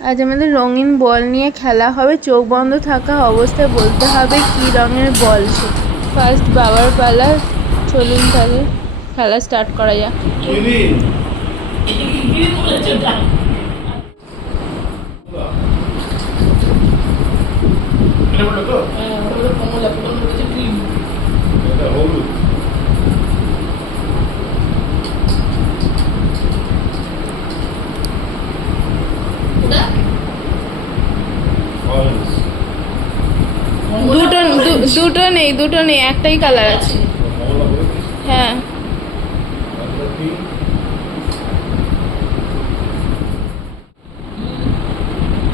আজ আমাদের রঙিন বল নিয়ে খেলা হবে। চোখ বন্ধ থাকা অবস্থায় বলতে হবে কি রঙের বল সে। ফার্স্ট বাবার পালা। চলুন তাহলে খেলা স্টার্ট করা যাক। দুটো নেই, একটাই কালার আছে। হ্যাঁ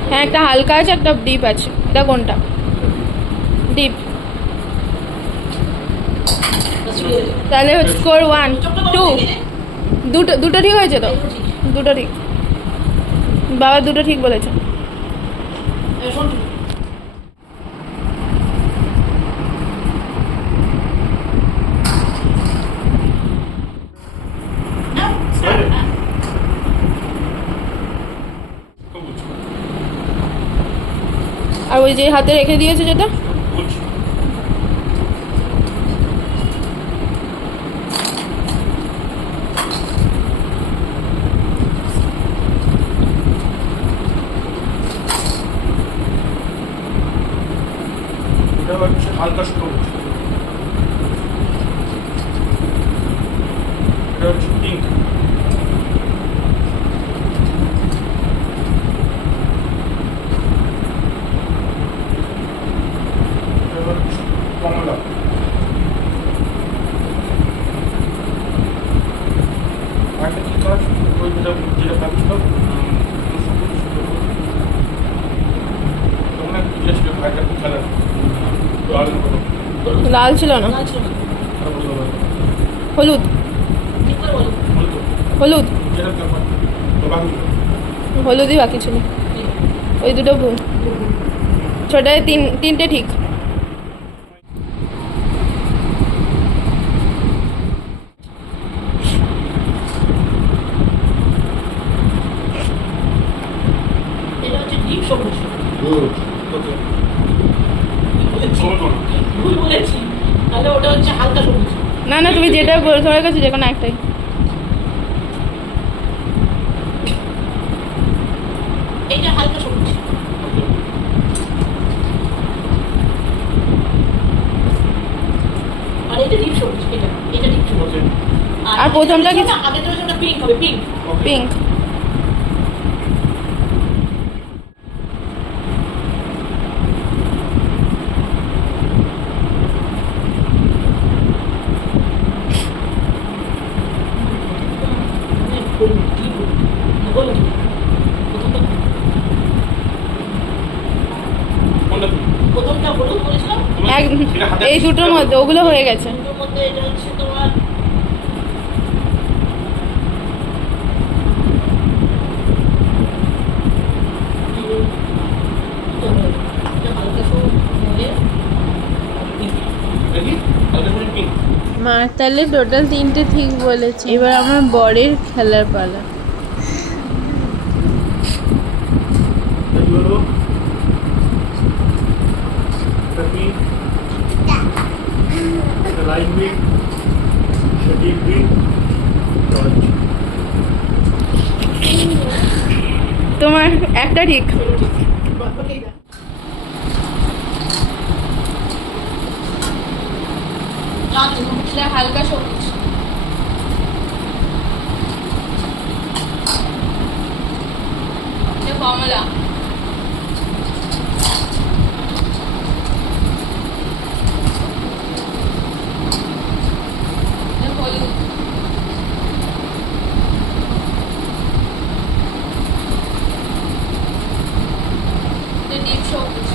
হ্যাঁ, একটা হালকা আছে, একটা ডিপ আছে। এটা কোনটা? ডিপ। তাহলে স্কোর 1 2। দুটো ঠিক হয়েছে তো? দুটো ঠিক। বাবা দুটো ঠিক বলেছে। আর ওই যে হাতে রেখে দিয়েছে যেটা, হালকা সবুজ, এটা হচ্ছে পিঙ্ক, কমলা, একটা কি কাজ ওই যেটা ভাবছিল তোমরা কি ছিল ভাইটা কি কালার লাল ছিল না, হলুদ। হলুদ হলুদই বাকি ছিল। ওই দুটো ভুল। ছোটায় তিনটে ঠিক। এটা হচ্ছে ডিপ সবুজ। ভুল বলেছি, তাহলে ওটা হচ্ছে হালকা সবুজ। না না, তুমি যেটা তোমার কাছে যে কোনো একটাই। এইটা হালকা সবুজ, আর এটা ডিপ সবুজ। এটা ডিপ সবুজ। আর প্রথমটা কি? আগে তো ওটা পিঙ্ক হবে, পিঙ্ক। পিঙ্ক। প্রথমটা হলুদ বলেছিলাম। এই দুটোর মধ্যে ওগুলো হয়ে গেছে। দুটোর মধ্যে এটা হচ্ছে তোমার মার তাহলে টোটাল তিনটে ঠিক বলেছে। এবার আমার বরের খেলার পালা। তোমার একটা ঠিক। হালকা সবুজ। কমলা। হলুদ। ডিপ সবুজ।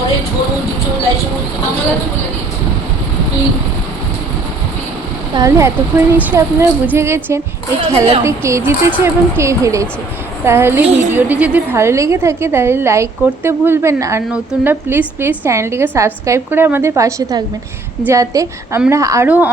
অরেঞ্জ, হলুদ, ডিপ সবুজ, লাইট সবুজ, কমলা তো বলে দিয়েছি। তাহলে এতক্ষণ নিশ্চয়ই আপনারা বুঝে গেছেন এই খেলাতে কে জিতেছে এবং কে হেরেছে। তাহলে ভিডিওটি যদি ভালো লেগে থাকে তাহলে লাইক করতে ভুলবেন না, আর নতুনরা প্লিজ চ্যানেলটিকে সাবস্ক্রাইব করে আমাদের পাশে থাকবেন, যাতে আমরা আরও